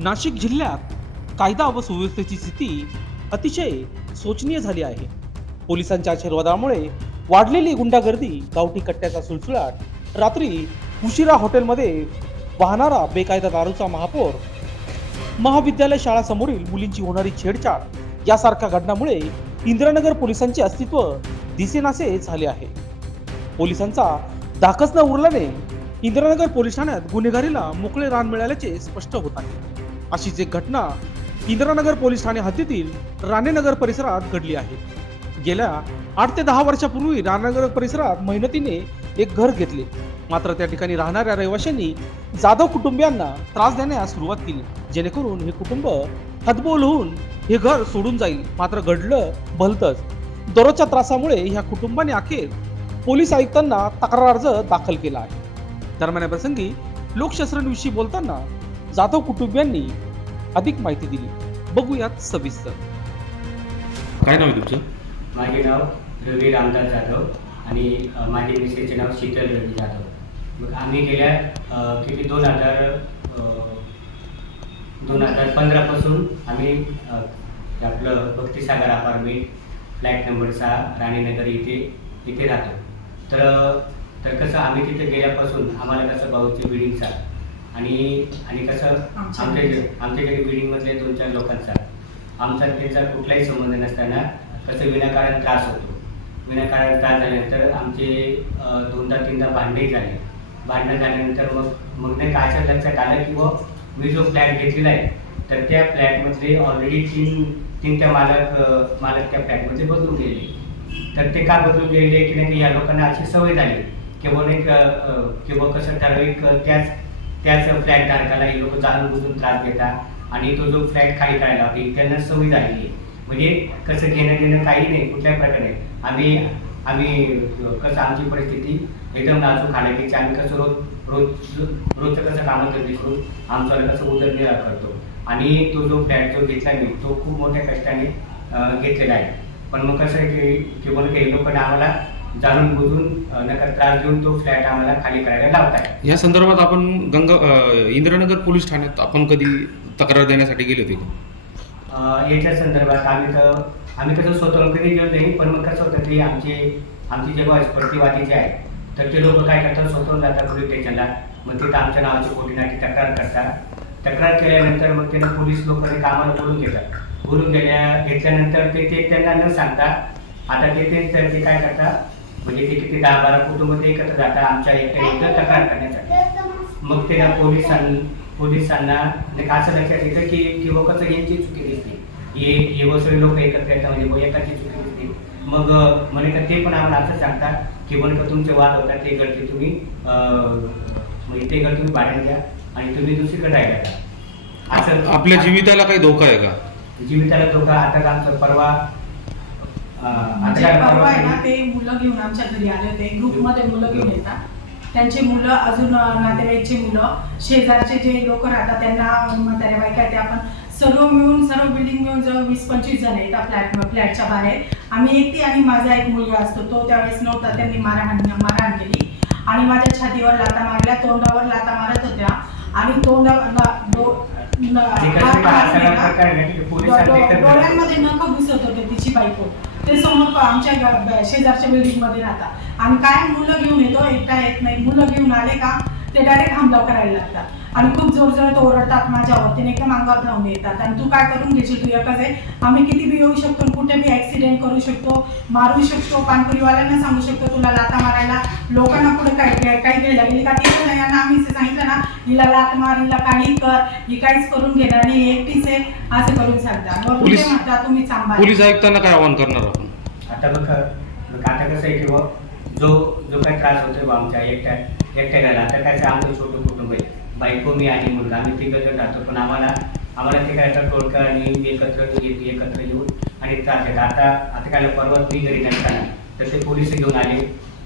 नाशिक जिल्ह्यात कायदा व सुव्यवस्थेची स्थिती अतिशय शोचनीय झाली आहे. पोलिसांच्या आशीर्वादामुळे वाढलेली गुंडागर्दी गावठी कट्ट्याचा सुळसुळाट रात्री उशिरा हॉटेलमध्ये वाहणारा बेकायदा दारूचा महापौर महाविद्यालय शाळासमोरील मुलींची होणारी छेडछाड यासारख्या घटनामुळे इंदिरानगर पोलिसांचे अस्तित्व दिसेनासे झाले आहे. पोलिसांचा धाकच न उरल्याने इंदिरानगर पोलीस ठाण्यात गुन्हेगारीला मोकळे रान मिळाल्याचे स्पष्ट होत आहे. अशीच एक घटना इंदिरानगर पोलीस ठाणे हद्दीतील राणेनगर परिसरात घडली आहे. गेल्या आठ ते दहा वर्षापूर्वी राणेनगर परिसरात मेहनतीने एक घर घेतले. मात्र त्या ठिकाणी राहणाऱ्या रहिवाशांनी जाधव कुटुंबियांना त्रास देण्यास सुरुवात केली. जेणेकरून हे कुटुंब हतबोल होऊन हे घर सोडून जाईल. मात्र घडलं भलतच. दररोजच्या त्रासामुळे ह्या कुटुंबाने अखेर पोलीस आयुक्तांना तक्रार अर्ज दाखल केला आहे. दरम्यान प्रसंगी लोकशास्त्रांविषयी बोलताना जाधव कुटुंबियांनी अधिक माहिती दिली. बघूयात सविस्तर. काय नाव आहे तुमचं? माझे नाव रवी रामदास जाधव आणि माझे मिसेसचे नाव शीतल रवी जाधव. मग आम्ही गेल्या अ, किती दोन हजार दोन हजार पंधरापासून आम्ही आपलं भक्तिसागर अपार्टमेंट फ्लॅट नंबर सहा राणीनगर इथे इथे राहतो. तर तर कसं आम्ही तिथे गेल्यापासून आम्हाला कसं भाऊची बिल्डिंगचा आणि आणि कसं आमच्या आमच्या इकडे बिल्डिंगमधले दोन चार लोकांचा आमचा त्यांचा कुठलाही संबंध नसताना कसं विनाकारण त्रास होतो. विनाकारण त्रास झाल्यानंतर आमचे दोनदा तीनदा भांडणही झाले. भांडणं झाल्यानंतर मग मग नाही काय असं लक्षात आलं की बुवा मी जो फ्लॅट घेतलेला आहे तर त्या फ्लॅटमधले ऑलरेडी तीन तीन त्या मालक मालक त्या फ्लॅटमध्ये बदलून गेले. तर ते का बदलून गेले की नाही या लोकांना अशी सवय झाली. की बुवा नाही का, अ, की बुवा कसं ठराविक त्याच त्याच फ्लॅट धारकाला हे लोक जाणून बुजून त्रास देतात आणि तो जो फ्लॅट खाली करायला होती त्यांना सवय झालेली आहे. म्हणजे कसं घेणं देणं काही नाही कुठल्या प्रकारे. आम्ही आम्ही कसं आमची परिस्थिती एकदम नाजूक खाण्याची आम्ही कसं रोज रोज रोजचं कसं कामं करते करून आमचं कसं उदरनिर्वाह करतो. आणि तो जो फ्लॅट जो घेतला मी तो खूप मोठ्या कष्टाने घेतलेला आहे. पण मग कसं आहे की की काही लोकांना आम्हाला जाणून बुजून नका त्रास देऊन तो फ्लॅट आम्हाला खाली करायला लावत आहे या संदर्भात आपण गंगा अं, इंदिरानगर पोलीस ठाण्यात आपण कधी तक्रार देण्यासाठी गेले होते? का? अ, याच्या संदर्भात आम्ही तर आम्ही कसं स्वतः कधी गेलो नाही पण मग कसं होतं ते आमचे आमचे जे बॉयज प्रतिवादी जे आहेत तर ते लोक काय करतात स्वतः जातात पोलीस स्टेशनला. मग तिथं आमच्या नावाची खोटीनाटी तक्रार करतात. तक्रार केल्यानंतर मग त्यांना पोलीस लोक ते कामाला बोलून घेतात. बोलून गेल्या घेतल्यानंतर ते ते त्यांना न सांगता आता ते ते ते काय करतात म्हणजे ते किती दहा बारा कुटुंब ते एकत्र जातात आमच्या एकट्या एकत्र तक्रार करण्यासाठी. मग ते पोलिसां पोलिसांना म्हणजे असं लक्षात येतं की की यांची चुकी दिसते. हे हे सगळे लोक एकत्र येतात म्हणजे एकाची चुकी दिसते. मग म्हणे का ते पण आम्हाला असं सांगतात की म्हणे का तुमचे वाद होतात ते गडते तुम्ही अं, म्हणजे ते गड तुम्ही भाड्याने द्या आणि तुम्ही दुसरीकडे राहिला का असं आपल्या जीविताला काही धोका आहे का? जीविताला धोका आता आमचं परवा म्हणजे परवा आहे ना ते मुलं घेऊन आमच्या घरी आले होते. ग्रुपमध्ये मुलं घेऊन येतात. त्यांचे मुलं अजून नातेवाईकचे मुलं शेजारचे जे लोक राहतात त्यांना म्हाताऱ्या बायका ते आपण सर्व मिळून सर्व बिल्डिंग मिळून जवळ वीस पंचवीस जण आहेत फ्लॅट फ्लॅटच्या बाहेर. आम्ही एकटी आणि माझा एक मुलगा असतो. तो त्यावेळेस नव्हता. त्यांनी मारहाण मारहाण केली. आणि माझ्या छातीवर लाता मारल्या तोंडावर लाता मारत होत्या. आणि तोंडा डोळ्यांमध्ये नख घुसत होते तिची बायको. ते समोर आमच्या शेजारच्या बिल्डिंगमध्ये राहतात. आणि काय मुलं घेऊन येतो एकटा येत नाही. मुलं घेऊन आले का ते डायरेक्ट हमला करायला लागतात. आणि खूप जोर जोरात ओरडतात माझ्यावरती एकदम अंगावर धावून येतात. आणि तू काय करून घेशील? तू एकच आहे. आम्ही किती बी येऊ शकतो कुठे बी ऍक्सिडेंट करू शकतो मारू शकतो पानपुरीवाल्यांना सांगू शकतो तुला लाता मारायला. लोकांना पुढे काय काय काही घ्यायला गेली का? ते नाही. आम्ही सांगितलं ना हिला लात मार हिला काही कर ही काहीच करून घेणार नाही एकटीच आहे असं करून सांगतात मग कुठे पोलीस- म्हणता तुम्ही सांभाळ. पोलीस आयुक्तांना काय आवाहन करणार आपण? आता बघ बघ आता कसं आहे की बुवा, जो जो काही त्रास होतोय बा आमच्या एकट्या एकट्याला आता काय ते आमचं छोटं कुटुंब आहे. बायको मी आणि मुलगा आम्ही तिघं जण राहतो. पण आम्हाला आम्हाला ते काय आता टोळकं आणि एकत्र एक- एकत्र येऊन आणि त्रास येतात आता आता काय परवा मी घरी नसताना तर ते पोलीस घेऊन आले.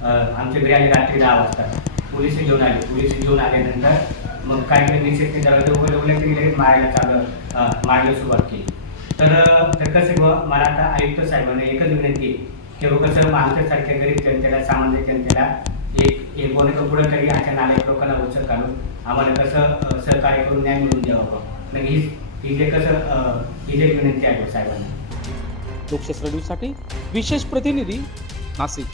अं, आमच्या घरी आले रात्री दहा वाजता. पोलीस घेऊन आले. पोलीस घेऊन आल्यानंतर मग काही केलं निश्चित दरवाजे उघडले उघडले की लगेच मारायला चालू मारायला सुरुवात केली. तर तर कसं आहे मला आता आयुक्त साहेबांना एकच विनंती की बुवा कसं आमच्यासारख्या गरीब जनतेला सामान्य जनतेला एक एक कोणी पुढे तरी अशा नालायक लोकांना उचल काढून आम्हाला कसं सहकार्य करून न्याय मिळून द्यावा बुवा. हीच ही जे कसं ही जे विनंती आहे साहेबांना. लोकशास्त्र न्यूजसाठी विशेष प्रतिनिधी नाशिक.